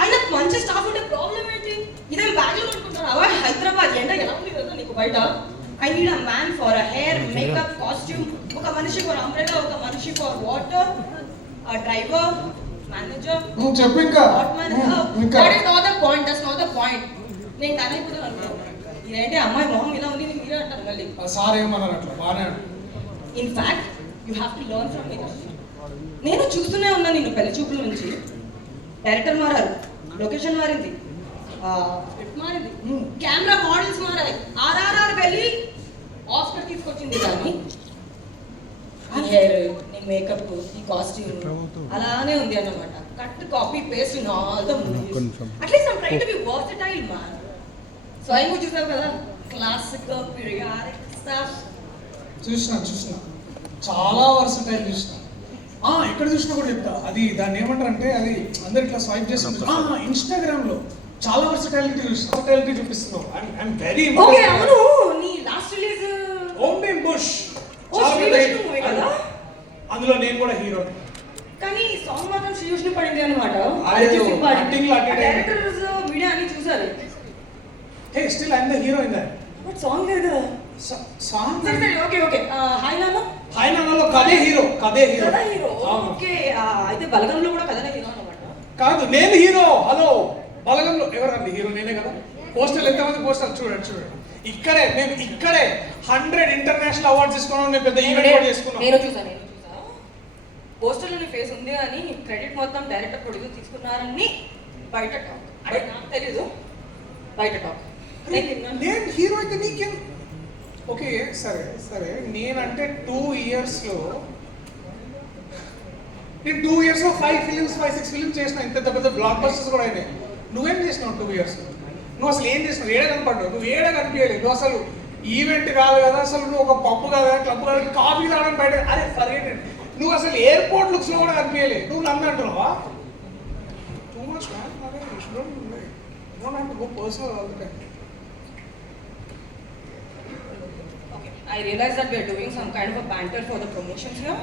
అయినా మంచి స్టాఫ్ ఉంటే ప్రాబ్లం ఏంటి? ఇదేం బెంగళూరు అనుకుంటారు అవా హైదరాబాద్ ఎండ ఎలా ఉంది కదా నీకు బయట? I need a man for a hair makeup costume ఒక మనిషి ఫర్ అంబ్రెలా ఒక మనిషి for water a driver manager నువ్వు చెప్పు ఇంకా. వాట్ మేనేజర్ ఇంకా. That is not the point that's not the point నేను అనుకున్నాను ఇదేంటి అమ్మాయి మొహం ఇలా ఉంది మీరే అంటారు మళ్ళీ. ఆ సార్ ఏమన్నారు అట్లా? బాగానే అన్నాడు. In fact you have to learn from me నేను చూస్తూనే ఉన్నా నేను పెళ్ళి చూపుల నుంచి. డైరెక్టర్ మారారు. లొకేషన్ మారింది. మారింది. కెమెరా మోడల్స్ మారాయి. ఆర్ఆర్ఆర్ వెళ్ళి ఆస్కర్ తీసుకొచ్చింది కానీ హెయిర్ నీ మేకప్ ఈ కాస్ట్యూమ్ అలానే ఉంది అన్నమాట. Cut copy paste in all the movies at least I'm trying to be versatile man స్వయంగా చూసావు కదా క్లాసిక్ పీరియాడిక్ స్టఫ్ చూసిన చూసిన. చాలా వర్సటైల్ చూసిన. ఎక్కడ చూసినా కూడా చెప్తా. అది దాన్ని ఏమంటారంటే అది అందరు ఇట్లా స్వైప్ చేస్తుంటారు ఇన్స్టాగ్రామ్లో చాలా వర్సటాలిటీ వర్సటాలిటీ చూపిస్తున్నావు. ఐఎమ్ వెరీ ఓకే అవును. నీ last release Om Bheem bush? అందులో నేను కూడా హీరో కానీ సాంగ్ మాత్రం శ్రీకృష్ణ పడింది అనమాట. డైరెక్టర్స్ మీడియా అన్ని చూసారు. Hey still I'm the hero in that song లేదు కదా? సాంగ్ సరే సరే okay okay. Hi Nanna. Hi నాన్నలో కదే హీరో కదే హీరో. కదా హీరో. ఓకే అయితే బలగంలో కూడా కథనే హీరో అనమాట కాదు నేను హీరో హలో. బలగంలో ఎవరండి హీరో? నేనే కదా. పోస్టర్లు ఎంతమంది పోస్టర్లు? చూడండి చూడండి. ఇక్కడే మేము ఇక్కడే హండ్రెడ్ ఇంటర్నేషనల్ అవార్డ్స్ తీసుకున్నాం. నేను పెద్ద ఈవెంట్ కూడా చేసుకున్నాం. నేను చూసా నేను చూసా. పోస్టర్లో ఫేస్ ఉంది అని క్రెడిట్ మొత్తం డైరెక్టర్ ప్రొడ్యూసర్ తీసుకున్నారని బయట టాక్. అంటే నాకు తెలీదు. బయట టాక్. నేను హీరో అయితే నీకేం? ఓకే సరే సరే. నేనంటే టూ ఇయర్స్లో నేను టూ ఇయర్స్లో five films five six films చేసిన. ఇంత పెద్ద బ్లాక్ బస్టర్స్ కూడా అయినాయి. నువ్వేం చేసినావు టూ ఇయర్స్? నువ్వు అసలు ఏం చేసినావు? ఏడ కనపడ్డావు? నువ్వు ఏడ కనిపించలేదు? నువ్వు అసలు ఈవెంట్ కాదు కదా అసలు నువ్వు ఒక పప్పు కాదు క్లబ్ కాదు కాఫీ తాగడం బయట. అరే ఫర్గెట్ నువ్వు అసలు ఎయిర్పోర్ట్ లుక్స్లో కూడా కనిపించలేదు. నువ్వు నన్ను అంటున్నావా? టూ మచ్ మ్యాన్ అరే personal all the time I realize that we are doing some kind of a banter for the promotions here.